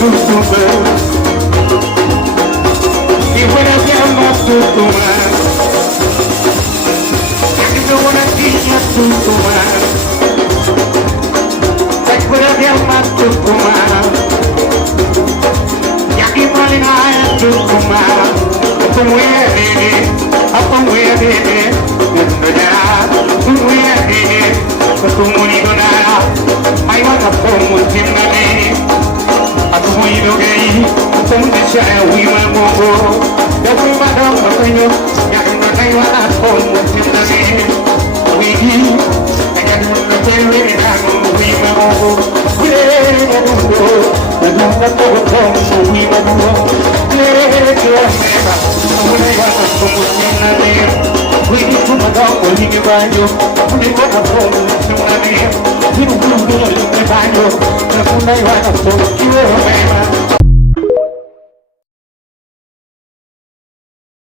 tutuma Iwana yama tutuma Yakina wana tinya tutuma Yakina yama tutuma Yakina tutuma Apumwere Nundara Apumwere Kutumunidona Aiwana Pomutimane Atuidogei Pondisha Wima Mogo Yakuma Domakanyo Yakuma Kaiwana Pomutimane Wigi Yakuna Kaiwana Wima Mogo Wima Mogo Yakuna Pomu Wima Mogo Yakuna Pomutimane Wigi Kumadoko Ligi Banyo Wigi Kumadoko Ligi Banyo Nakuna Iwana Pomu Kiwo Mema